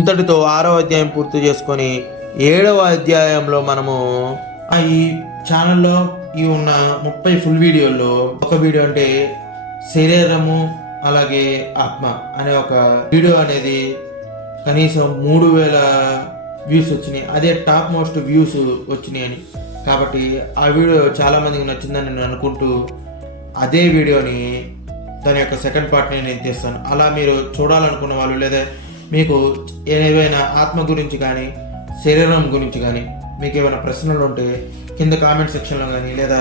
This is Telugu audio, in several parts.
ఇంతటితో ఆరో అధ్యాయం పూర్తి చేసుకొని ఏడవ అధ్యాయంలో మనము ఆ ఈ ఛానల్లో ఈ ఉన్న ముప్పై ఫుల్ వీడియోల్లో ఒక వీడియో అంటే శరీరము అలాగే ఆత్మ అనే ఒక వీడియో అనేది కనీసం మూడు వేల వ్యూస్ వచ్చినాయి. అదే టాప్ మోస్ట్ వ్యూస్ వచ్చినాయి అని. కాబట్టి ఆ వీడియో చాలామందికి నచ్చిందని నేను అనుకుంటూ అదే వీడియోని దాని యొక్క సెకండ్ పార్ట్ని నేను తీస్తాను. అలా మీరు చూడాలనుకున్న వాళ్ళు లేదా మీకు ఏవైనా ఆత్మ గురించి కానీ శరీరం గురించి కానీ మీకు ఏమైనా ప్రశ్నలు ఉంటే కింద కామెంట్ సెక్షన్లో కానీ లేదా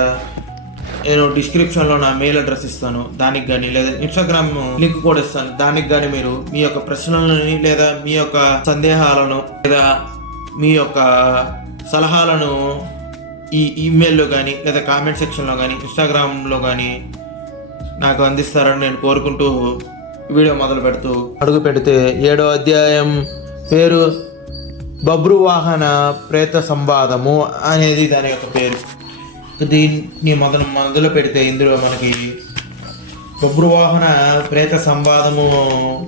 నేను డిస్క్రిప్షన్లో నా మెయిల్ అడ్రస్ ఇస్తాను. దానికి కానీ లేదా ఇన్స్టాగ్రామ్ లింక్ కూడా ఇస్తాను. దానికి కానీ మీరు మీ యొక్క ప్రశ్నలని లేదా మీ యొక్క సందేహాలను లేదా మీ యొక్క సలహాలను ఈ ఈమెయిల్లో కానీ లేదా కామెంట్ సెక్షన్లో కానీ ఇన్స్టాగ్రామ్లో కానీ నాకు అందిస్తారని నేను కోరుకుంటూ వీడియో మొదలు పెడుతూ అడుగు పెడితే ఏడో అధ్యాయం పేరు బబ్రువాహన ప్రేత సంవాదము అనేది దాని యొక్క పేరు. దీన్ని మొదలు మొదలు పెడితే ఇందులో మనకి బబ్రువాహన ప్రేత సంవాదము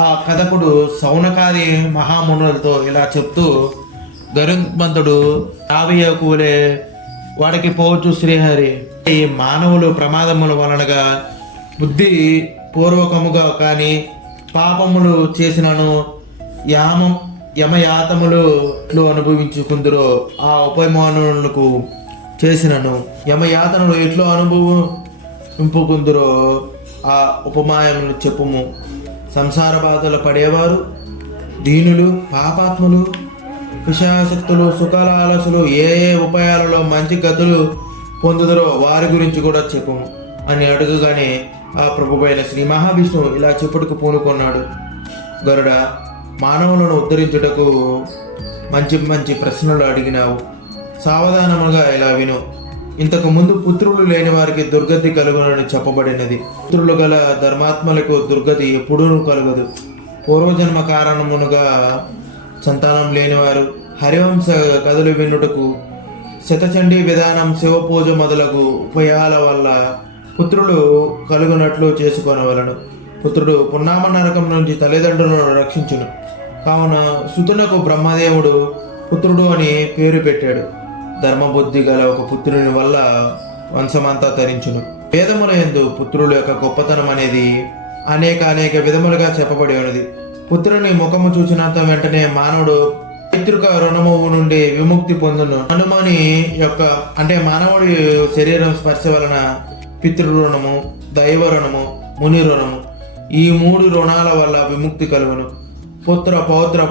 ఆ కథకుడు సౌనకాది మహామునులతో ఇలా చెప్తూ గరుత్మంతుడు కూలే వాడికి పోవచ్చు శ్రీహరి. ఈ మానవులు ప్రమాదముల వలనగా బుద్ధి పూర్వకముగా కానీ పాపములు చేసినను యామం యమయాతములు అనుభవించుకుందరో ఆ ఉపమానులకు చేసినను. యమయాతనలు ఎట్లు అనుభవింపుకుందరో ఆ ఉపమాయములు చెప్పుము. సంసార బాధలు పడేవారు దీనులు పాపాత్ములు విషయాసక్తులు సుఖాల ఆలసులు ఏ ఏ ఉపాయాలలో మంచి గతులు పొందుదరో వారి గురించి కూడా చెప్పుము. అని అడుగుగానే ఆ ప్రభువైన శ్రీ మహావిష్ణువు ఇలా చెప్పుటకు పూనుకున్నాడు. గరుడ మానవులను ఉద్ధరించుటకు మంచి మంచి ప్రశ్నలు అడిగినావు. సావధానముగా ఇలా విను. ఇంతకు ముందు పుత్రులు లేని వారికి దుర్గతి కలుగునని చెప్పబడినది. పుత్రులు గల ధర్మాత్మలకు దుర్గతి ఎప్పుడూ కలుగదు. పూర్వజన్మ కారణమునుగా సంతానం లేనివారు హరివంశ కథలు వినుటకు శతచండీ విధానం శివ పూజ మొదలగు ఉపాయాల వల్ల పుత్రులు కలుగునట్లు చేసుకొనవలను. పుత్రుడు పున్నామ నరకం నుంచి తల్లిదండ్రులను రక్షించును. కావున సుతునకు బ్రహ్మదేవుడు పుత్రుడు అని పేరు పెట్టాడు. ధర్మబుద్ధి గల ఒక పుత్రుని వల్ల వంశమంతా తరించును. వేదముల ఎందు పుత్రుల యొక్క గొప్పతనం అనేది అనేక అనేక విధములుగా చెప్పబడి ఉన్నది. పుత్రుని ముఖము చూసినంత వెంటనే మానవుడు పితృక రుణము నుండి విముక్తి పొందును. హనుమాని యొక్క అంటే మానవుడి శరీరం స్పర్శ వలన పితృరుణము దైవరుణము దైవ రుణము ముని రుణము ఈ మూడు రుణాల వల్ల విముక్తి కలుగును. పుత్ర పౌత్ర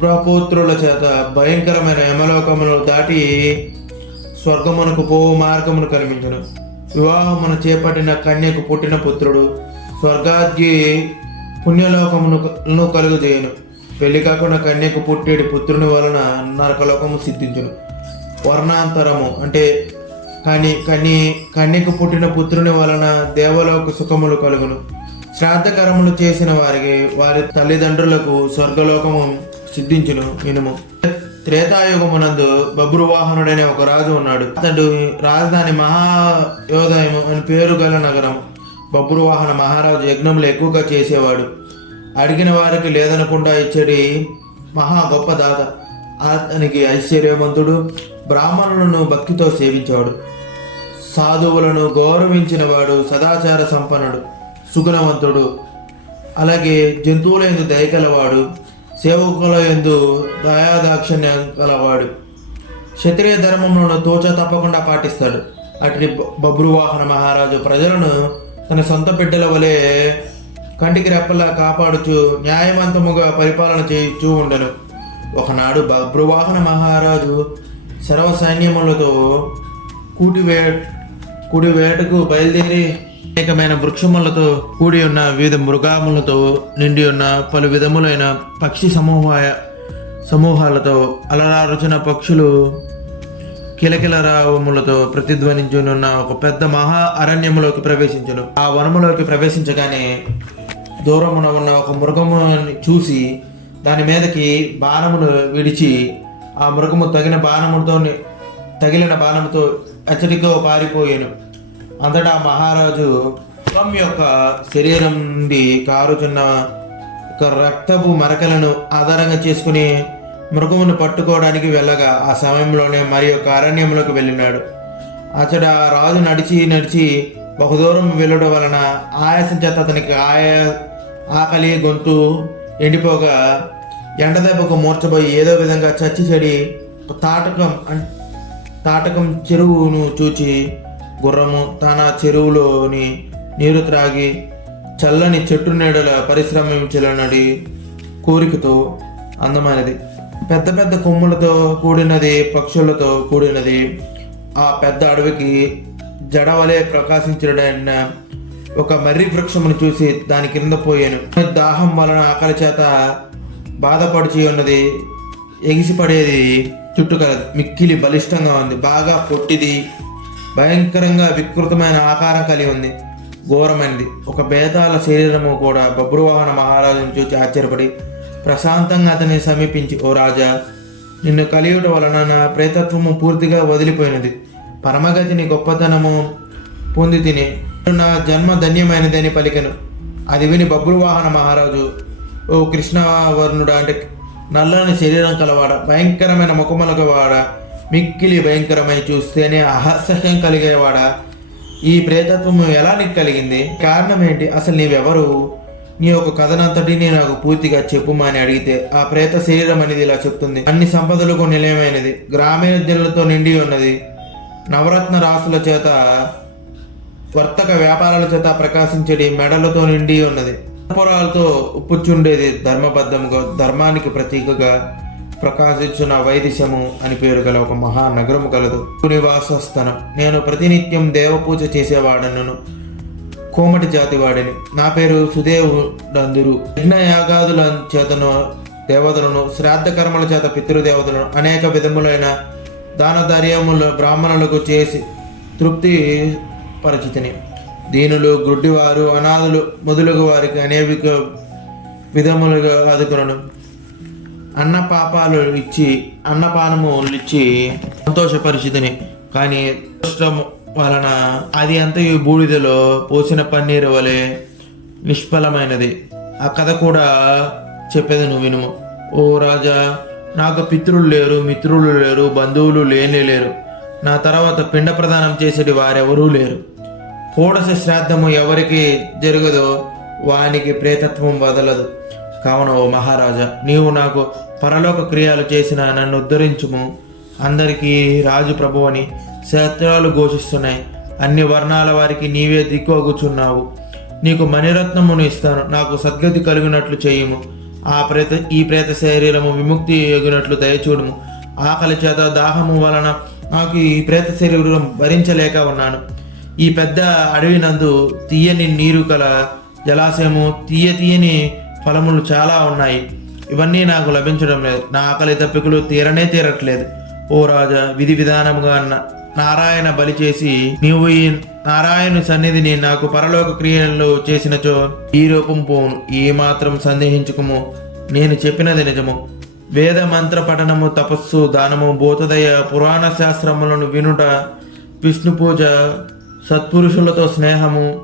ప్రపౌత్రుల చేత భయంకరమైన యమలోకమును దాటి స్వర్గమునకు పో మార్గమును కనిపించును. వివాహమును చేపట్టిన కన్యకు పుట్టిన పుత్రుడు స్వర్గాద్గి పుణ్యలోకమును కలుగుచేయును పెళ్ళి కాకుండా కన్యకు పుట్టేడు పుత్రుని వలన నరకలోకము సిద్ధించును. వర్ణాంతరము అంటే కానీ కని కన్యకు పుట్టిన పుత్రుని వలన దేవలోక సుఖములు కలుగును. శ్రాద్ధకరములు చేసిన వారికి వారి తల్లిదండ్రులకు స్వర్గలోకము సిద్ధించును ఇనుము. త్రేతాయుగమునందు బబ్రువాహనుడనే ఒక రాజు ఉన్నాడు. అతడు రాజధాని మహాయోదయము అని పేరు గల నగరం. బబ్రువాహన మహారాజు యజ్ఞములు ఎక్కువగా చేసేవాడు. అడిగిన వారికి లేదనకుండా ఇచ్చడి మహా గొప్ప దాత. అతనికి ఐశ్వర్యవంతుడు బ్రాహ్మణులను భక్తితో సేవించేవాడు. సాధువులను గౌరవించిన వాడు సదాచార సంపన్నుడు సుగుణవంతుడు. అలాగే జంతువుల ఎందు దయకలవాడు సేవకుల ఎందు దయాదాక్షిణ్యం కలవాడు. క్షత్రియ ధర్మములను తోచ తప్పకుండా పాటిస్తాడు. అటు బబ్రువాహన మహారాజు ప్రజలను తన సొంత బిడ్డల వలె కంటికి రెప్పలా కాపాడుచు న్యాయవంతముగా పరిపాలన చేయుచూ ఉండను. ఒకనాడు బబ్రువాహన మహారాజు సర్వ సైన్యములతో కూటివే కుడి వేటకు బయలుదేరి అనేకమైన వృక్షములతో కూడి ఉన్న వివిధ మృగాములతో నిండి ఉన్న పలు విధములైన పక్షి సమూహ సమూహాలతో అలరారుచిన పక్షులు కిలకిలరావములతో ప్రతిధ్వనించునున్న ఒక పెద్ద మహా అరణ్యములోకి ప్రవేశించను. ఆ వనములోకి ప్రవేశించగానే దూరమున ఉన్న ఒక మృగముని చూసి దాని మీదకి బాణమును విడిచి ఆ మృగము తగిన బాణముతో తగిలిన బాణముతో అచ్చటితో పారిపోయాను. అంతటా మహారాజు మృగం యొక్క శరీరం నుండి కారుచున్న ఒక రక్తపు మరకలను ఆధారంగా చేసుకుని మృగమును పట్టుకోవడానికి వెళ్ళగా ఆ సమయంలోనే మరి ఒక అరణ్యంలోకి వెళ్ళినాడు. అతడు ఆ రాజు నడిచి నడిచి బహుదూరం వెళ్ళడం వలన ఆయాసం చేత అతనికి ఆయా ఆకలి గొంతు ఎండిపోగా ఎండ దెబ్బకు మూర్చబోయి ఏదో విధంగా చచ్చి చెడి తాటకం తాటకం చెరువును చూచి గుర్రము తన చెరువులోని నీరు త్రాగి చల్లని చెట్టు నీడల పరిశ్రమించాలన్నది కోరికతో అందమైనది. పెద్ద పెద్ద కొమ్ములతో కూడినది పక్షులతో కూడినది. ఆ పెద్ద అడవికి జడవలే ప్రకాశించడైన ఒక మర్రి వృక్షమును చూసి దాని కింద పోయాను. దాహం వలన ఆకలి చేత బాధపడిచి ఉన్నది ఎగిసిపడేది చుట్టుకల మిక్కిలి బలిష్టంగా ఉంది. బాగా పొట్టిది భయంకరంగా వికృతమైన ఆకారం కలిగి ఉంది. ఘోరమైనది. ఒక బేతాల శరీరము కూడా బబ్రువాహన మహారాజును చూసి ఆశ్చర్యపడి ప్రశాంతంగా అతన్ని సమీపించి ఓ రాజా నిన్ను కలియుట వలన నా ప్రేతత్వము పూర్తిగా వదిలిపోయినది. పరమగతిని గొప్పతనము పొంది తిని నా జన్మ ధన్యమైనదని పలికను. అది విని బబ్రువాహన మహారాజు ఓ కృష్ణవర్ణుడు అంటే నల్లని శరీరం కలవాడ భయంకరమైన ముఖములకు వాడ మిక్కిలి భయంకరమై చూస్తేనే అహస్యం కలిగేవాడ. ఈ ప్రేతత్వము ఎలా నీకు కలిగింది? కారణం ఏంటి? అసలు నీవెవరు? నీ యొక్క కథనంతటిని నాకు పూర్తిగా చెప్పుమని అడిగితే ఆ ప్రేత శరీరం అనేది ఇలా చెప్తుంది. అన్ని సంపదలకు నిలయమైనది గ్రామీణ జనులతో నిండి ఉన్నది. నవరత్న రాసుల చేత వర్తక వ్యాపారాల చేత ప్రకాశించడి మెడలతో నిండి ఉన్నది. పొరాలతో పుచ్చుండేది ధర్మబద్ధముగా ధర్మానికి ప్రతీకగా ప్రకాశించిన వైదిశము అని పేరు గల ఒక మహానగరము కలదు నివాసస్థనం నేను ప్రతినిత్యం దేవపూజ చేసేవాడను కోమటి జాతి వాడిని. నా పేరు సుదేవుడందురు. యజ్ఞయాగాదుల చేతను దేవతలను శ్రాద్ధ కర్మల చేత పితృదేవతలను అనేక విధములైన దాన ధర్యములు బ్రాహ్మణులకు చేసి తృప్తి పరిచితిని దీనులు గుడ్డివారు అనాథులు మొదలగు వారికి అనేక విధములుగా ఆదుకులను అన్న పాపాలు ఇచ్చి అన్నపానము ఇచ్చి సంతోషపరిచితిని. కానీ వలన అది అంత ఈ బూడిదలో పోసిన పన్నీరు వలె నిష్ఫలమైనది. ఆ కథ కూడా చెప్పేదను వినుము. ఓ రాజా నాకు పితృలు లేరు మిత్రులు లేరు బంధువులు లేనే లేరు. నా తర్వాత పిండ ప్రదానం చేసేటి వారెవరూ లేరు. పూడస శ్రాద్ధము ఎవరికి జరగదో వానికి ప్రేతత్వం వదలదు. కావున ఓ మహారాజా నీవు నాకు పరలోక క్రియలు చేసిన నన్ను ఉద్ధరించుము. అందరికీ రాజు ప్రభు అని శాస్త్రాలు ఘోషిస్తున్నాయి. అన్ని వర్ణాల వారికి నీవే దిక్కువగుచున్నావు. నీకు మణిరత్నమును ఇస్తాను. నాకు సద్గతి కలిగినట్లు చేయుము. ఆ ప్రేత ఈ ప్రేత శరీరము విముక్తి ఎగినట్లు దయచూడము. ఆకలి చేత దాహము వలన నాకు ఈ ప్రేత శరీరం భరించలేక ఉన్నాను. ఈ పెద్ద అడవి నందు తీయని నీరు గల జలాశయము తీయ తీయని ఫలములు చాలా ఉన్నాయి. ఇవన్నీ నాకు లభించడం లేదు. నా ఆకలి తప్పికలు తీరనే తీరట్లేదు. ఓ రాజా విధి విధానముగా నారాయణ బలి చేసి నీవు ఈ నారాయణ సన్నిధిని నాకు పరలోక క్రియల్లో చేసినచో ఈ రూపం పోను ఏ మాత్రం సందేహించుకుము. నేను చెప్పినది నిజము. వేద మంత్ర పఠనము తపస్సు దానము బోధదయ పురాణ శాస్త్రములను వినుట విష్ణు పూజ సత్పురుషులతో స్నేహము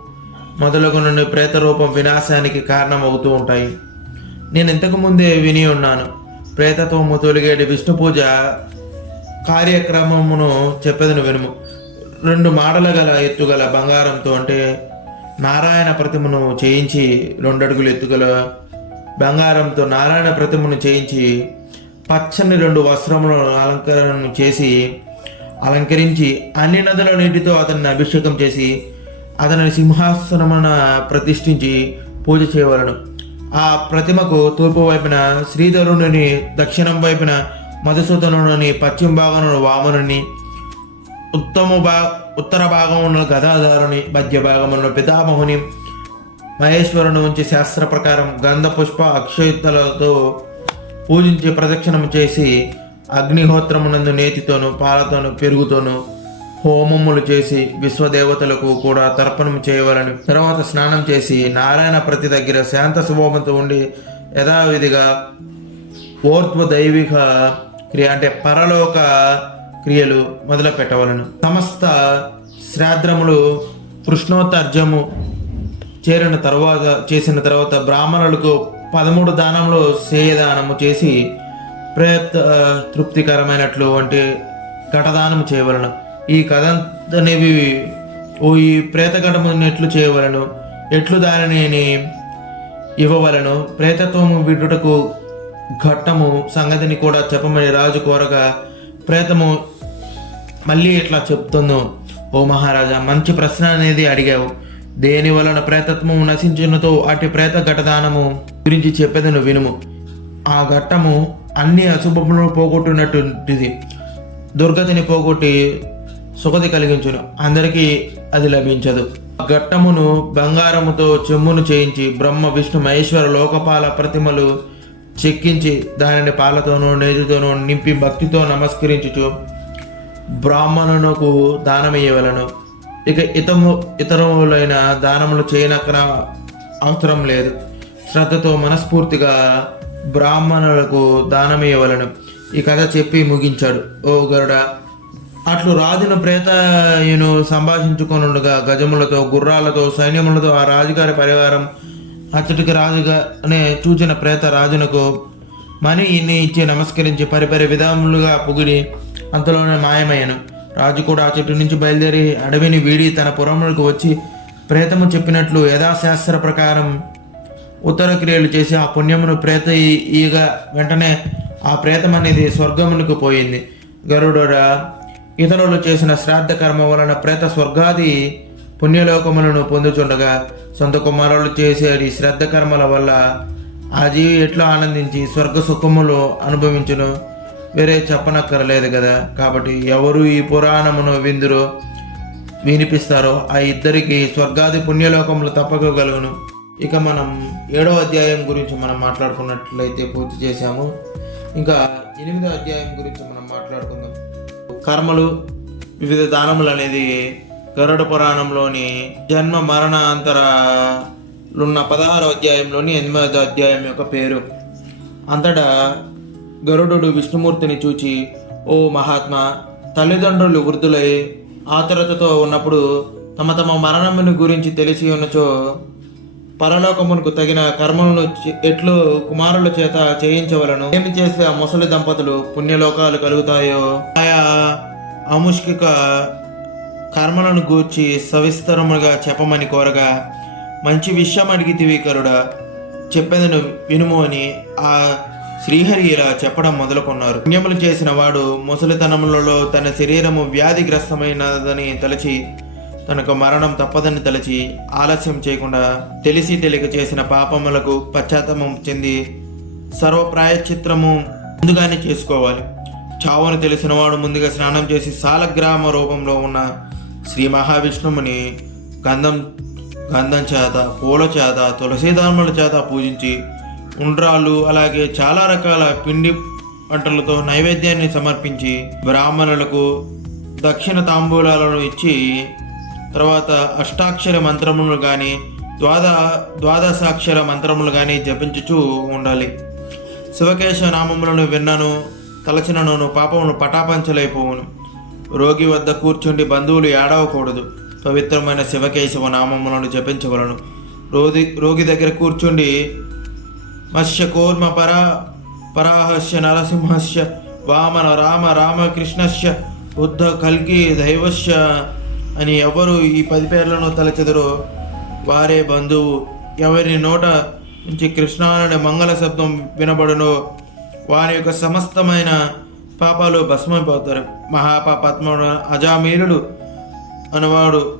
మొదలగున ప్రేత రూపం వినాశానికి కారణమవుతూ ఉంటాయి. నేను ఇంతకు ముందే విని ఉన్నాను. ప్రేతత్వము తొలిగేటి విష్ణు పూజ కార్యక్రమమును చెప్పేదను వినుము. రెండు మాడల గల ఎత్తుగల బంగారంతో అంటే నారాయణ ప్రతిమను చేయించి రెండడుగులు ఎత్తుగల బంగారంతో నారాయణ ప్రతిమను చేయించి పచ్చని రెండు వస్త్రములను అలంకరణ చేసి అలంకరించి అన్ని నదుల నీటితో అతన్ని అభిషేకం చేసి అతని సింహాసనమున ప్రతిష్ఠించి పూజ చేయవలను. ఆ ప్రతిమకు తూర్పు వైపున శ్రీధరుని దక్షిణం వైపున మధుసూదనుని పశ్చిమ భాగంలో వామనుని ఉత్తమ భా ఉత్తర భాగంలో గదాధారుని మధ్య భాగంలో పితామహుని మహేశ్వరుని ఉంచి శాస్త్ర ప్రకారం గంధ పుష్ప అక్షయుత్తలతో పూజించి ప్రదక్షిణం చేసి అగ్నిహోత్రమునందు నేతితోను పాలతోను పెరుగుతోను హోమములు చేసి విశ్వదేవతలకు కూడా తర్పణం చేయవలని. తర్వాత స్నానం చేసి నారాయణ ప్రతి దగ్గర శాంత స్వభావంతో ఉండి యథావిధిగా ఓర్ధ్వ దైవిక క్రియ అంటే పరలోక క్రియలు మొదలు పెట్టవలను సమస్త శ్రాద్రములు కృష్ణోత్తర్జము చేరిన తర్వాత చేసిన తర్వాత బ్రాహ్మణులకు పదమూడు దానములు సేయదానము చేసి ప్రయత్ తృప్తికరమైనటువంటి తృప్తికరమైనట్లు వంటి చేయవలను. ఈ కథ అనేవి ఓ ఈ ప్రేతఘటమును ఎట్లు చేయవలను ఎట్లు దానిని ఇవ్వవలను ప్రేతత్వము విడుటకు ఘట్టము సంగతిని కూడా చెప్పమని రాజు కోరగా ప్రేతము మళ్ళీ ఇట్లా చెప్తుందో ఓ మహారాజా మంచి ప్రశ్న అనేది అడిగావు. దేని వలన ప్రేతత్వము నశించినతో అటు ప్రేత ఘటదానము గురించి చెప్పేదను వినుము. ఆ ఘట్టము అన్ని అశుభములను పోగొట్టినటువంటిది దుర్గతిని పోగొట్టి సుగతి కలిగించును. అందరికీ అది లభించదు. ఆ ఘట్టమును బంగారముతో చెమ్మును చేయించి బ్రహ్మ విష్ణు మహేశ్వర లోకపాల ప్రతిమలు చెక్కించి దానిని పాలతోనూ నేతితోనూ నింపి భక్తితో నమస్కరించుచు బ్రాహ్మణునకు దానమియ్యవలను ఇక ఇతము ఇతరములైన దానములు చేయనక్కన అవసరం లేదు. శ్రద్ధతో మనస్ఫూర్తిగా బ్రాహ్మణులకు దానమియ్యవలను ఈ కథ చెప్పి ముగించాడు. ఓ గరుడ అట్లు రాజును ప్రేతయును సంభాషించుకొనుండగా గజములతో గుర్రాలతో సైన్యములతో ఆ రాజుగారి పరివారం అచ్చటికి రాజుగానే చూచిన ప్రేత రాజునకు మని ఇన్ని ఇచ్చి నమస్కరించి పరిపరి విధములుగా పొగిడి అంతలోనే మాయమయ్యాను. రాజు కూడా ఆ చెట్టు నుంచి బయలుదేరి అడవిని వీడి తన పురములకు వచ్చి ప్రేతము చెప్పినట్లు యథాశాస్త్ర ప్రకారం ఉత్తర క్రియలు చేసి ఆ పుణ్యమును ప్రేత ఈగ వెంటనే ఆ ప్రేతం అనేది స్వర్గమునకు పోయింది. గరుడ ఇతరులు చేసిన శ్రాద్ధ కర్మ వలన ప్రేత స్వర్గాది పుణ్యలోకములను పొందుచుండగా సొంత కుమారులు చేసే ఈ శ్రద్ధ కర్మల వల్ల ఆ జీవి ఎట్లా ఆనందించి స్వర్గ సుఖములు అనుభవించును? వేరే చెప్పనక్కర్లేదు కదా కాబట్టి ఎవరు ఈ పురాణమును విందురో వినిపిస్తారో ఆ ఇద్దరికి స్వర్గాది పుణ్యలోకములు తప్పక కలుగును. ఇక మనం ఏడో అధ్యాయం గురించి మనం మాట్లాడుకున్నట్లయితే పూర్తి చేశాము. ఇంకా ఎనిమిదో అధ్యాయం గురించి మనం మాట్లాడుకుందాం. కర్మలు వివిధ దానములు అనేది గరుడ పురాణంలోని జన్మ మరణాంతరాలున్న పదహారో అధ్యాయంలోని ఎనిమిదో అధ్యాయం యొక్క పేరు. అంతటా గరుడు విష్ణుమూర్తిని చూచి ఓ మహాత్మా తల్లిదండ్రులు వృద్ధులై ఆతురతతో ఉన్నప్పుడు తమ తమ మరణముని గురించి తెలిసి ఉన్నచో పరలోకమునకు తగిన కర్మలను ఎట్లు కుమారుల చేత చేయించవలను? ఏమి చేస్తే ఆ ముసలి దంపతులు పుణ్యలోకాలు కలుగుతాయో? ఆయా అముష్కిక కర్మలను గూర్చి సవిస్తరముగా చెప్పమని కోరగా మంచి విషయం అడిగితివి కరుడా. చెప్పేదను వినుము అని ఆ శ్రీహరి ఇలా చెప్పడం మొదలుకొన్నారు. పుణ్యములు చేసిన వాడు ముసలితనములలో తన శరీరము వ్యాధిగ్రస్తమైనదని తలచి తనకు మరణం తప్పదని తలచి ఆలస్యం చేయకుండా తెలిసి తెలియక చేసిన పాపములకు పశ్చాత్తాపం చెంది సర్వ ప్రాయశ్చిత్రము ముందుగానే చేసుకోవాలి. చావును తెలిసినవాడు ముందుగా స్నానం చేసి సాలగ్రామ రూపంలో ఉన్న శ్రీ మహావిష్ణువుని గంధం గంధం చేత పూల చేత తులసీదామల చేత పూజించి ఉండ్రాళ్ళు అలాగే చాలా రకాల పిండి వంటలతో నైవేద్యాన్ని సమర్పించి బ్రాహ్మణులకు దక్షిణ తాంబూలాలను ఇచ్చి తర్వాత అష్టాక్షర మంత్రములు కానీ ద్వాద ద్వాదశాక్షర మంత్రములు కానీ జపించుచూ ఉండాలి. శివకేశ నామములను విన్నను తలచినను పాపమును పటాపంచలైపోవును. రోగి వద్ద కూర్చుండి బంధువులు ఏడవకూడదు. పవిత్రమైన శివకేశవ నామములను జపించవలను. రోగి రోగి దగ్గర కూర్చుండి మత్స్య కూర్మ పరా పరాహస్య నరసింహస్య వామన రామ రామకృష్ణస్య బుద్ధ కల్కి దైవస్య అని ఎవరు ఈ పది పేర్లను తలచెదరో వారే బంధువు. ఎవరి నోట నుంచి కృష్ణ అనే మంగళ శబ్దం వినబడునో వారి యొక్క సమస్తమైన పాపాలు భస్మైపోతారు మహాపాపాత్మ అజామీరుడు అనువాడు.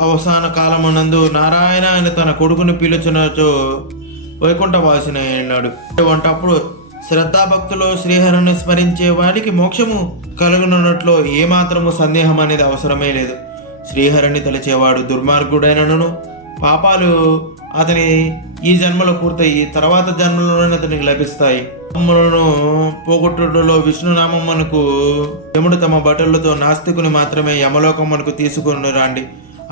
అవసాన కాలమునందు నారాయణ అని తన కొడుకుని పిలుచునచో వైకుంఠవాసిన అన్నాడు. వంటప్పుడు శ్రద్ధాభక్తులు శ్రీహరిని స్మరించే వారికి మోక్షము కలుగునున్నట్లు ఏమాత్రము సందేహం అనేది అవసరమే లేదు. శ్రీహరిని తలచేవాడు దుర్మార్గుడైనను. పాపాలు అతని ఈ జన్మలో పూర్తయి తర్వాత జన్మలోనే అతనికి లభిస్తాయి. అమ్మలను పోగొట్టుడులో విష్ణునామమునకు యముడు తమ బట్టలతో నాస్తికుని మాత్రమే యమలోకమునకు తీసుకుని రాండి.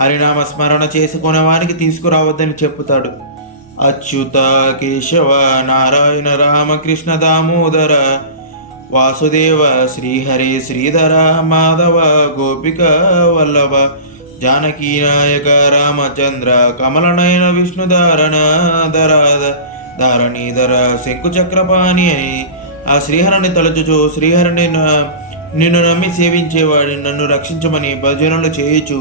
హరినామ స్మరణ చేసుకునే వారికి తీసుకురావద్దని చెప్పుతాడు. అచ్యుత కేశవ నారాయణ రామకృష్ణ దామోదర వాసుదేవ శ్రీహరి శ్రీధర మాధవ గోపిక వల్లభ జానకి నాయక రామచంద్ర కమలనయన విష్ణుధారణ ధరాధ ధరణీధర శంకుచక్రపాణి అని ఆ శ్రీహరిని తలచుచు శ్రీహరిని న- నిన్ను నమ్మి సేవించేవాడిని నన్ను రక్షించమని భజనలు చేయుచు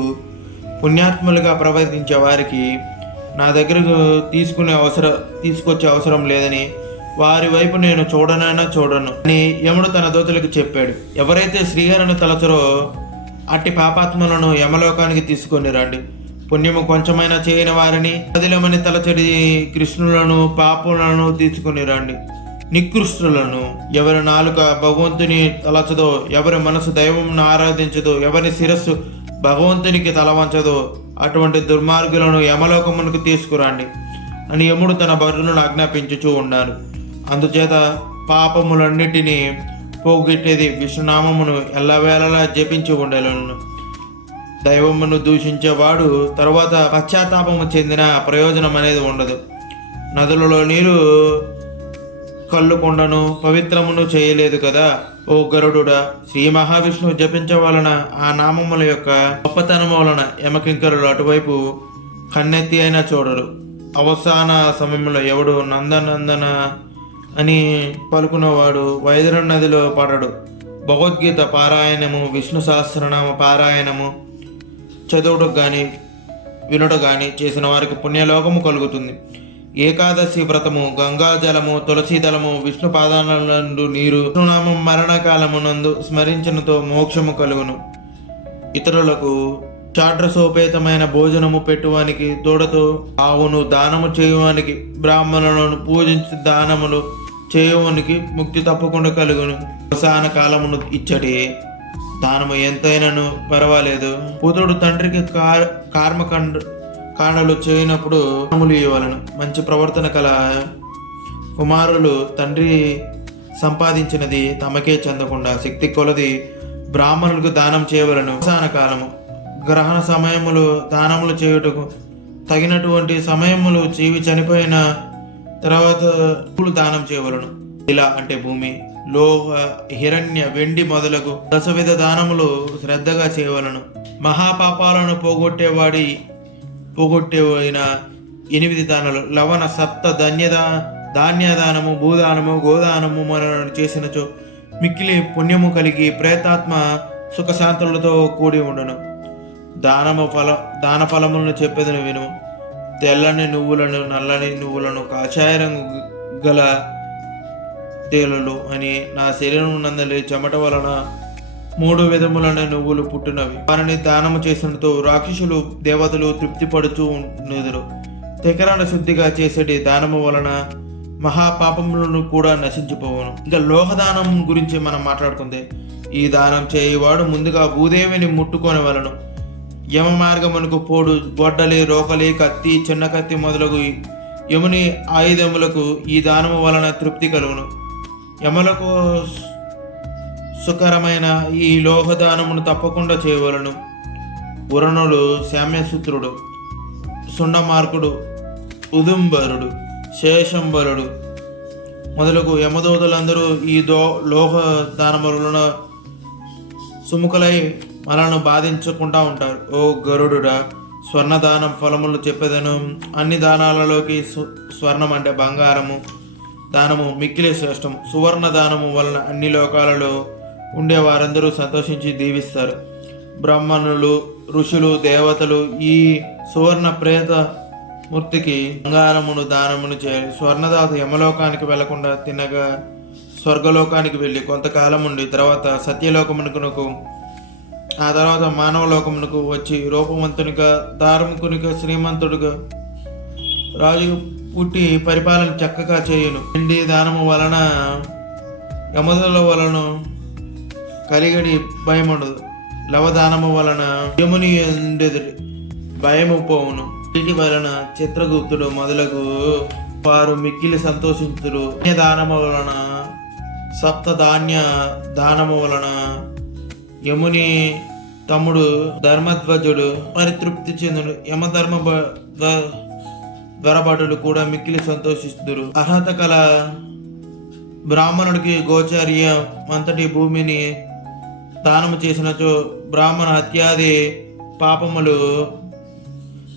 పుణ్యాత్ములుగా ప్రవర్తించే వారికి నా దగ్గరకు తీసుకునే అవసరం తీసుకొచ్చే అవసరం లేదని వారి వైపు నేను చూడనైనా చూడను. అని యముడు తన దోతులకు చెప్పాడు. ఎవరైతే శ్రీహరిని తలచరో అట్టి పాపాత్మలను యమలోకానికి తీసుకొని రండి. పుణ్యము కొంచెమైనా చేయని వారిని కదిలమని తలచడి కృష్ణులను పాపులను తీసుకొని రండి. నికృష్టులను ఎవరి నాలుక భగవంతుని తలచదో ఎవరి మనసు దైవంను ఆరాధించదో ఎవరి శిరస్సు భగవంతునికి తలవంచదో అటువంటి దుర్మార్గులను యమలోకమునికి తీసుకురండి. అని యముడు తన భరులను ఆజ్ఞాపించుచూ ఉన్నాడు. అందుచేత పాపములన్నిటినీ పోగొట్టేది విష్ణునామమును ఎల్లవేళలా జపించి ఉండేలను. దైవమును దూషించేవాడు తరువాత పశ్చాత్తాపము చెందిన ప్రయోజనం అనేది ఉండదు. నదులలో నీరు కళ్ళు కొండను పవిత్రమును చేయలేదు కదా ఓ గరుడుడా. శ్రీ మహావిష్ణువు జపించవలన ఆ నామముల యొక్క గొప్పతనము వలన యమకింకరులు అటువైపు కన్నెత్తి అయినా చూడరు. అవసాన సమయంలో ఎవడు నందనందన అని పలుకున్నవాడు వైద్య నదిలో పడడు. భగవద్గీత పారాయణము విష్ణు సహస్రనామ పారాయణము చదువుడు కానీ వినుడు కానీ చేసిన వారికి పుణ్యలోకము కలుగుతుంది. ఏకాదశి వ్రతము గంగాజలము తులసి దళము విష్ణు పాదాలందు నీరు విష్ణునామం మరణకాలమునందు స్మరించినతో మోక్షము కలుగును. ఇతరులకు చాట్రసోపేతమైన భోజనము పెట్టువానికి దూడతో ఆవును దానము చేయువానికి బ్రాహ్మణులను పూజించి దానములు చేయవానికి ముక్తి తప్పకుండా కలుగును. అవసాన కాలమును ఇచ్చటి దానము ఎంతైనాను పర్వాలేదు. పుత్రుడు తండ్రికి కార్ కార్మకండ కాండలు చేయనప్పుడు అమలు ఇవ్వాలను మంచి ప్రవర్తన కల కుమారులు తండ్రి సంపాదించినది తమకే చెందకుండా శక్తి కొలది బ్రాహ్మణులకు దానం చేయవలను. అవసాన కాలము. గ్రహణ సమయములు దానములు చేయుటకు తగినటువంటి సమయములు జీవి చనిపోయిన తర్వాత పూలు దానం చేయవలను. ఇలా అంటే భూమి లోహ హిరణ్య వెండి మొదలగు దశవిధ దానములు శ్రద్ధగా చేయవలను. మహాపాపాలను పోగొట్టేవాడి పోగొట్టేవైన ఎనిమిది దానాలు లవణ సప్త ధాన్యదా ధాన్యదానము భూదానము గోదానము మనలను చేసినచో మిక్కిలి పుణ్యము కలిగి ప్రేతాత్మ సుఖశాంతులతో కూడి ఉండను. దానము ఫల దాన ఫలములను చెప్పేదని విను తెల్లని నువ్వులను నల్లని నువ్వులను కాషాయ రంగు గల తేలులు అని నా శరీరం నందలి చెమట వలన మూడు విధములైన నువ్వులు పుట్టినవి. వారిని దానము చేసినతో రాక్షసులు దేవతలు తృప్తి పడుచూ ఉండుదురు తెకరాన శుద్ధిగా చేసేటి దానము వలన మహాపాపములను కూడా నశించిపోవును. ఇంకా లోహదానం గురించి మనం మాట్లాడుకుందే ఈ దానం చేయవాడు ముందుగా భూదేవిని ముట్టుకొని వలను యమ మార్గమునకు పోడు గొడ్డలి రోకలి కత్తి చిన్న కత్తి మొదలగు యముని ఆయుధములకు ఈ దానము వలన తృప్తి కలుగును. యములకు సుకరమైన ఈ లోహదానమును తప్పకుండా చేయవలను. ఉరణుడు శామ్యసూత్రుడు సుండమార్కుడు ఉదుంబరుడు శేషంబరుడు మొదలగు యమదూతలందరూ ఈ దో లోహ దానములను సుముఖలై మనల్ని బాధించకుండా ఉంటారు. ఓ గరుడుడా స్వర్ణదానం ఫలములు చెప్పేదను. అన్ని దానాలలోకి స్వర్ణం అంటే బంగారము దానము మిక్కిలి శ్రేష్టం సువర్ణ దానము వలన అన్ని లోకాలలో ఉండే వారందరూ సంతోషించి దీవిస్తారు. బ్రాహ్మణులు ఋషులు దేవతలు ఈ సువర్ణ ప్రేత మూర్తికి బంగారమును దానమును చేయాలి స్వర్ణదాత యమలోకానికి వెళ్ళకుండా తినగా స్వర్గలోకానికి వెళ్ళి కొంతకాలం ఉండి తర్వాత సత్యలోకమునకు ఆ తర్వాత మానవ లోకమునకు వచ్చి రూపవంతునిగా ధార్మికునిగా శ్రీమంతుడిగా రాజు పుట్టి పరిపాలన చక్కగా చేయను. వెండి దానము వలన యమదుల వలన కలిగడి భయం ఉండదు లవదానము వలన యముని ఉండేది భయము పోవును. వీటి వలన చిత్రగుప్తుడు మొదలగు వారు మిక్కిలి సంతోషించురు దానము వలన సప్త ధాన్య దానము వలన యముని తమ్ముడు ధర్మధ్వజుడు పరితృప్తి చెందుడు యమధర్మ బ- కూడా మిక్కిలి సంతోషిస్తురు. అర్హత కల బ్రాహ్మణుడికి గోచార్య అంతటి భూమిని దానము చేసినచో బ్రాహ్మణ హత్యాది పాపములు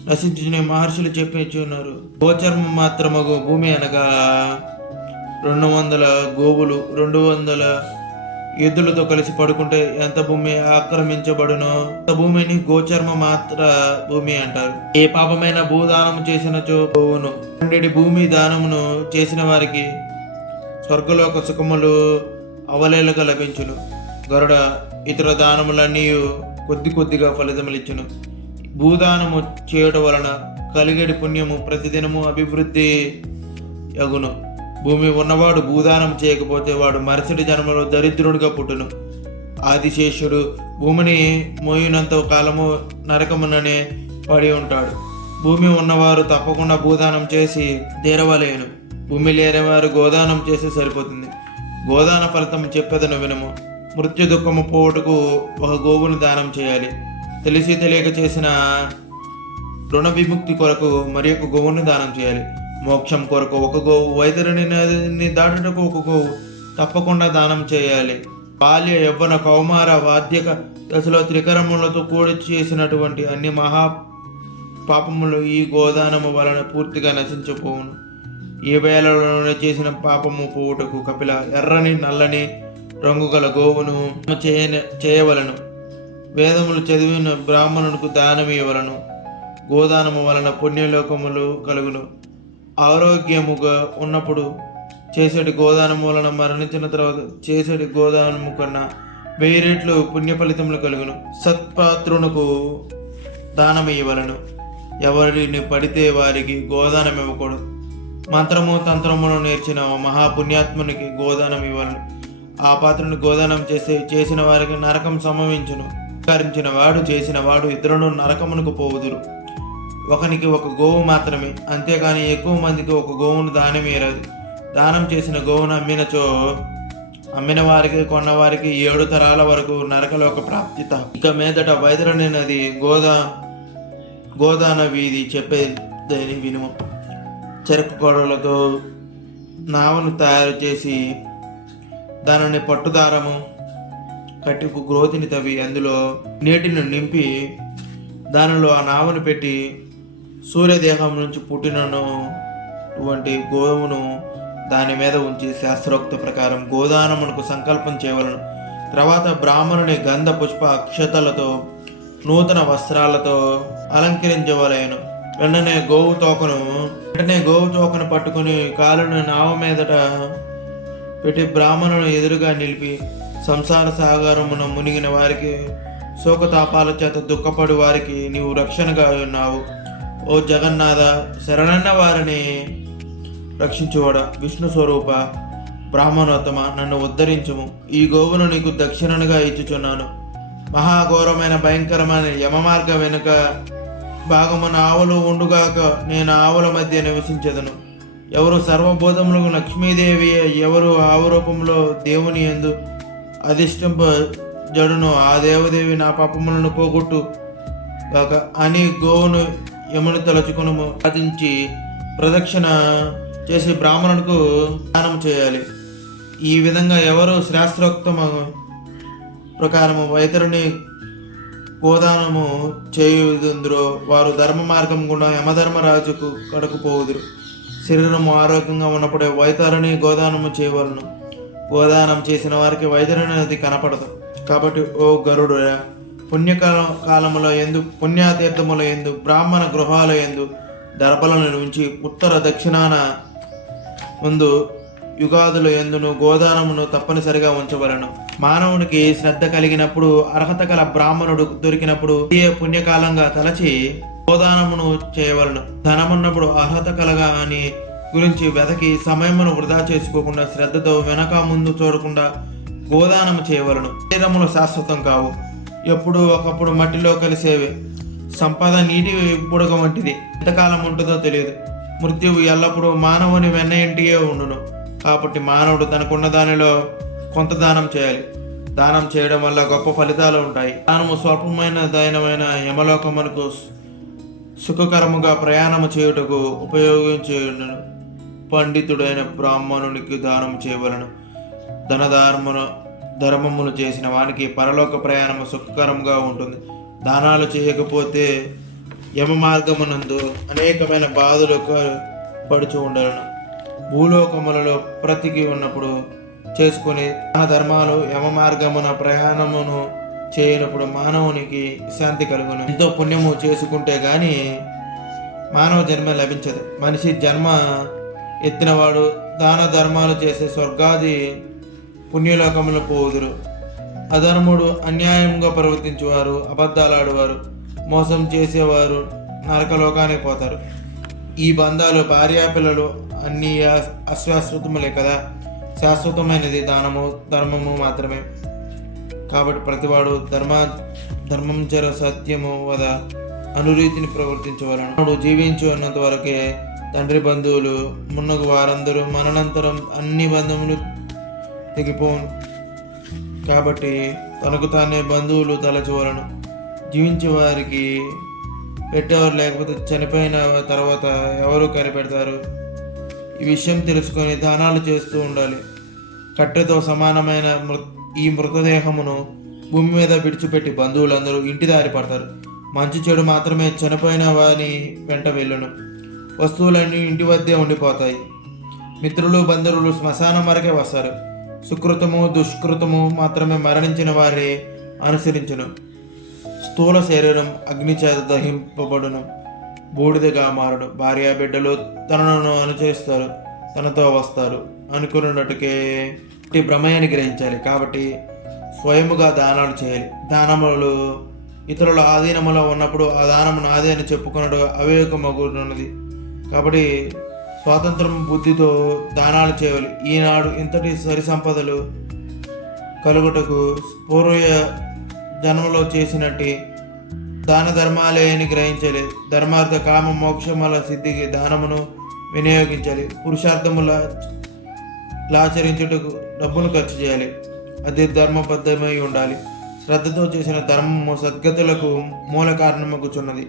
నశించుని మహర్షులు చెప్పించున్నారు. ఉన్నారు గోచర్మం మాత్రము భూమి అనగా రెండు వందల గోవులు రెండు వందల ఎద్దులతో కలిసి పడుకుంటే ఎంత భూమి ఆక్రమించబడునో? అంత భూమిని గోచర్మ మాత్ర భూమి అంటారు. ఏ పాపమైన భూదానము చేసిన పోవును. రెండిటి భూమి దానమును చేసిన వారికి స్వర్గలోక సుఖములు అవలేలగా లభించును. గరుడ ఇతర దానములన్నీ కొద్ది కొద్దిగా ఫలితములిచ్చును. భూదానము చేయడం వలన కలిగడి పుణ్యము ప్రతిదినము అభివృద్ధి యగును. భూమి ఉన్నవాడు భూదానం చేయకపోతే వాడు మరుసటి జన్మలో దరిద్రుడిగా పుట్టును. ఆదిశేషుడు భూమిని మోయినంత కాలము నరకముననే పడి ఉంటాడు. భూమి ఉన్నవారు తప్పకుండా భూదానం చేసి తీరవలేను భూమి లేనివారు గోదానం చేసి సరిపోతుంది. గోదాన ఫలితం చెప్పేదను వినము. మృత్యు దుఃఖము పోవుటకు ఒక గోవును దానం చేయాలి. తెలిసి తెలియక చేసిన రుణ విముక్తి కొరకు మరి ఒక గోవును దానం చేయాలి. మోక్షం కొరకు ఒక గోవు వైద్యుని నదిని దాటుటకు ఒక గోవు. తప్పకుండా దానం చేయాలి. బాల్య యవ్వన కౌమార వాద్యక దశలో త్రికరములతో కూడి చేసినటువంటి అన్ని మహా పాపములు ఈ గోదానము వలన పూర్తిగా నశించిపోవును. ఈ వేళలోనే చేసిన పాపము పోవుటకు కపిల ఎర్రని నల్లని రంగు గల గోవును చేయ చేయవలను. వేదములు చదివిన బ్రాహ్మణులకు దానం ఇవ్వలను గోదానము వలన పుణ్యలోకములు కలుగును. ఆరోగ్యముగా ఉన్నప్పుడు చేసేటి గోదానములను మరణించిన తర్వాత చేసేటి గోదానము కన్నా వెయ్యి రెట్లు పుణ్య ఫలితములు కలుగును. సత్పాత్రునకు దానం ఇవ్వలను ఎవరిని పడితే వారికి గోదానం ఇవ్వకూడదు మంత్రము తంత్రమును నేర్చిన మహాపుణ్యాత్మునికి గోదానం ఇవ్వలను ఆ పాత్రను గోదానం చేసే చేసిన వారికి నరకం సంభవించును కరించిన వాడు చేసిన వాడు ఇద్దరును నరకమునకు పోవుదురు. ఒకనికి ఒక గోవు మాత్రమే. అంతేకాని ఎక్కువ మందికి ఒక గోవును దానమేరదు దానం చేసిన గోవును అమ్మినచో అమ్మిన వారికి కొన్నవారికి ఏడు తరాల వరకు నరకలోక ప్రాప్తిత ఇక మీదట వైద్యుని నది గోదా గోదాన వీధి చెప్పేదని వినుము. చెరుకు కొడలతో నావను తయారు చేసి దానిని పట్టుదారము కట్టుకు గ్రోతిని తవ్వి అందులో నీటిని నింపి దానిలో ఆ నావను పెట్టి సూర్యదేహం నుంచి పుట్టినటువంటి గోవును దాని మీద ఉంచి శాస్త్రోక్త ప్రకారం గోదానమునకు సంకల్పం చేయవలను. తర్వాత బ్రాహ్మణుని గంధ పుష్ప అక్షతలతో నూతన వస్త్రాలతో అలంకరించవలేను. వెంటనే గోవు తోకను వెంటనే గోవు తోకను పట్టుకుని కాలును నావ మీదట పెట్టి బ్రాహ్మణుని ఎదురుగా నిలిపి సంసార సాగరమున మునిగిన వారికి శోకతాపాల చేత దుఃఖపడి వారికి నీవు రక్షణగా ఉన్నావు. ఓ జగన్నాథ శరణన్న వారిని రక్షించువాడ? విష్ణు స్వరూప బ్రాహ్మణోత్తమ నన్ను ఉద్ధరించుము. ఈ గోవును నీకు దక్షిణనుగా ఇచ్చుచున్నాను. మహాఘోరమైన భయంకరమైన యమమార్గ వెనుక భాగమున ఆవులు ఉండుగాక నేను ఆవుల మధ్య నివసించదను. ఎవరు సర్వబోధములకు లక్ష్మీదేవి ఎవరు ఆవు రూపంలో దేవుని ఎందు అధిష్టింప జడును ఆ దేవదేవి నా పాపములను పోగొట్టు కాక అని గోవును యముని తలచుకును సాధించి ప్రదక్షిణ చేసి బ్రాహ్మణులకు దానం చేయాలి. ఈ విధంగా ఎవరు శాస్త్రోక్తము ప్రకారము వైతరుని గోదానము చేయుదుందురో వారు ధర్మ మార్గం గుండా యమధర్మరాజుకు కడకు శరీరము ఆరోగ్యంగా ఉన్నప్పుడే వైతరుని గోదానము చేయవలను. గోదానం చేసిన వారికి వైతరుని నది కనపడదు. కాబట్టి ఓ గరుడు పుణ్యకాల కాలములో ఎందు పుణ్యతీర్థముల ఎందు బ్రాహ్మణ గృహాల ఎందు దర్భలను ఉంచి ఉత్తర దక్షిణాన ముందు యుగాదుల ఎందును గోదానమును తప్పనిసరిగా ఉంచవలను. మానవునికి శ్రద్ధ కలిగినప్పుడు అర్హత గల బ్రాహ్మణుడు దొరికినప్పుడు ఏ పుణ్యకాలంగా తలచి గోదానమును చేయవలను. ధనమున్నప్పుడు అర్హత కలగా అని గురించి వెతకి సమయమును వృధా చేసుకోకుండా శ్రద్ధతో వెనక ముందు చూడకుండా గోదానము చేయవలను. శరీరములు శాశ్వతం కావు. ఎప్పుడు ఒకప్పుడు మట్టిలో కలిసేవి. సంపద నీటి బుడగ వంటిది. ఎంతకాలం ఉంటుందో తెలియదు. మృత్యువు ఎల్లప్పుడూ మానవుని వెన్న ఇంటియే ఉండును. కాబట్టి మానవుడు తనకున్న దానిలో కొంత దానం చేయాలి. దానం చేయడం వల్ల గొప్ప ఫలితాలు ఉంటాయి. దానము స్వల్పమైన దైనమైన యమలోకమునకు సుఖకరముగా ప్రయాణము చేయుటకు ఉపయోగించేయును పండితుడైన బ్రాహ్మణునికి దానం చేయవలను. ధనధార్మున ధర్మములు చేసిన వానికి పరలోక ప్రయాణము సుఖకరంగా ఉంటుంది. దానాలు చేయకపోతే యమ మార్గమునందు అనేకమైన బాధలు పడుచు ఉండలను. భూలోకములలో ప్రతికి ఉన్నప్పుడు చేసుకుని తన ధర్మాలు యమ మార్గమున ప్రయాణమును చేయనప్పుడు మానవునికి శాంతి కలుగును. ఎంతో పుణ్యము చేసుకుంటే కానీ మానవ జన్మ లభించదు. మనిషి జన్మ ఎత్తినవాడు దాన ధర్మాలు చేసే స్వర్గాది పుణ్యలోకములు పోదురు. అధర్ముడు అన్యాయంగా ప్రవర్తించేవారు అబద్ధాలాడువారు మోసం చేసేవారు నరకలోకానికి పోతారు. ఈ బంధాలు భార్యాపిల్లలు అన్ని అశాశ్వతములే కదా? శాశ్వతమైనది దానము ధర్మము మాత్రమే. కాబట్టి ప్రతివాడు ధర్మ ధర్మం చర సత్యము వద అనురీతిని ప్రవర్తించవలను. వాడు జీవించి ఉన్నంత వరకే తండ్రి బంధువులు మున్నగు వారందరూ మరణంతరం అన్ని బంధములు తెగిపోను కాబట్టి తనకు తానే బంధువులు తలచవలను జీవించే వారికి పెట్టేవారు లేకపోతే చనిపోయిన తర్వాత ఎవరు కనిపెడతారు? ఈ విషయం తెలుసుకొని దానాలు చేస్తూ ఉండాలి. కట్టెతో సమానమైన మృ ఈ మృతదేహమును భూమి మీద విడిచిపెట్టి బంధువులందరూ ఇంటి దారి పడతారు. మంచి చెడు మాత్రమే చనిపోయిన వారిని వెంట వెళ్ళును. వస్తువులన్నీ ఇంటి వద్దే ఉండిపోతాయి. మిత్రులు బంధువులు శ్మశానం వరకే వస్తారు. సుకృతము దుష్కృతము మాత్రమే మరణించిన వారిని అనుసరించును. స్థూల శరీరం అగ్నిచేత దహింపబడును. బూడిదగా మారడు భార్య బిడ్డలు తనను అనుచరిస్తారు తనతో వస్తారు. అనుకున్నట్టుకే భ్రమయాన్ని గ్రహించాలి. కాబట్టి స్వయముగా దానాలు చేయాలి. దానములు ఇతరుల ఆధీనములో ఉన్నప్పుడు ఆ దానము నాదే అని చెప్పుకున్నట్టు అవివేకమగున్నది కాబట్టి స్వాతంత్రం బుద్ధితో దానాలు చేయాలి. ఈనాడు ఇంతటి సరి సంపదలు కలుగుటకు పూర్వ జన్మలో చేసినట్టు దాన ధర్మాలే అని గ్రహించాలి. ధర్మార్థ కామ మోక్షముల సిద్ధికి దానమును వినియోగించాలి. పురుషార్థముల లాచరించుటకు డబ్బును ఖర్చు చేయాలి. అది ధర్మబద్ధమై ఉండాలి. శ్రద్ధతో చేసిన ధర్మము సద్గతులకు మూల కారణమగుచున్నది.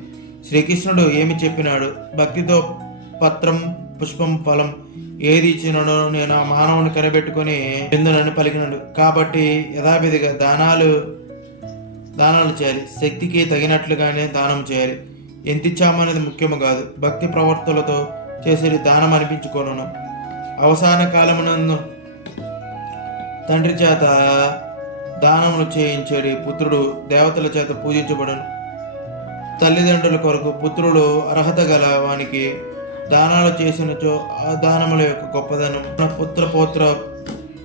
శ్రీకృష్ణుడు ఏమి చెప్పినాడు? భక్తితో పత్రం పుష్పం ఫలం ఏది ఇచ్చినను నేను ఆ మానవుని కనిపెట్టుకొని ఎందునని పలికినాడు కాబట్టి యథావిధిగా దానాలు దానాలు చేయాలి. శక్తికి తగినట్లుగానే దానం చేయాలి. ఎంత ఇచ్చామనేది ముఖ్యము కాదు. భక్తి ప్రవర్తలతో చేసేది దానం అనిపించుకోను అవసాన కాలమునందు తండ్రి చేత దానములు చేయించేది పుత్రుడు దేవతల చేత పూజించబడను. తల్లిదండ్రుల కొరకు పుత్రుడు అర్హత గల వానికి దానాలు చేసినచో ఆ దానముల యొక్క గొప్పదనం మన పుత్ర పోత్ర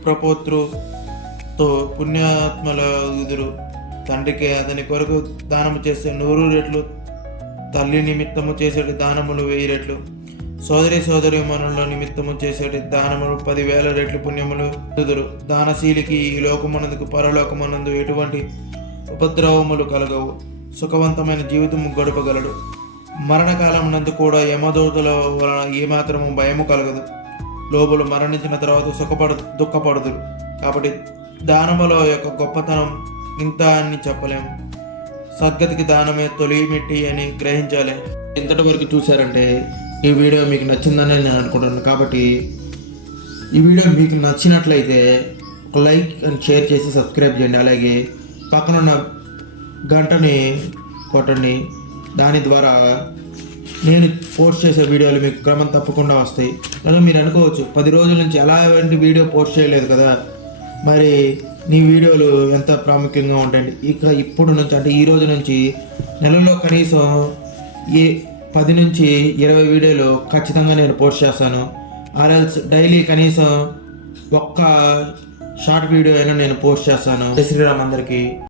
ప్రపోత్రుతో పుణ్యాత్మల ఎదురు తండ్రికి అతని కొరకు దానము చేసే నూరు రెట్లు తల్లి నిమిత్తము చేసేటి దానములు వెయ్యి రెట్లు సోదరి సోదరి మనుల నిమిత్తము చేసేటి దానములు పదివేల రెట్లు పుణ్యములు ఎదురు. దానశీలికి ఈ లోకమునందుకు పరలోకమునందు ఎటువంటి ఉపద్రవములు కలగవు. సుఖవంతమైన జీవితము గడపగలడు. మరణకాలం నందు కూడా యమదూతల వలన ఏమాత్రము భయము కలగదు. లోబులు మరణించిన తర్వాత సుఖపడు దుఃఖపడుదురు. కాబట్టి దానముల యొక్క గొప్పతనం ఇంత అని చెప్పలేము. సద్గతికి దానమే తొలి మిట్టి అని గ్రహించాలి. ఇంతటి వరకు చూసారంటే ఈ వీడియో మీకు నచ్చిందని నేను అనుకుంటున్నాను. కాబట్టి ఈ వీడియో మీకు నచ్చినట్లయితే ఒక లైక్ అండ్ షేర్ చేసి సబ్స్క్రైబ్ చేయండి. అలాగే పక్కన ఉన్న గంటని కొట్టండి. దాని ద్వారా నేను పోస్ట్ చేసే వీడియోలు మీకు క్రమం తప్పకుండా వస్తాయి. అలా మీరు అనుకోవచ్చు పది రోజుల నుంచి ఎలాంటి వీడియో పోస్ట్ చేయలేదు కదా? మరి నీ వీడియోలు ఎంత ప్రాముఖ్యంగా ఉంటాయండి? ఇక ఇప్పుడు నుంచి అంటే ఈ రోజు నుంచి నెలలో కనీసం ఏ పది నుంచి ఇరవై వీడియోలు ఖచ్చితంగా నేను పోస్ట్ చేస్తాను. ఆర్ఎల్స్ డైలీ కనీసం ఒక్క షార్ట్ వీడియో అయినా నేను పోస్ట్ చేస్తాను. శ్రీరామ్ అందరికీ.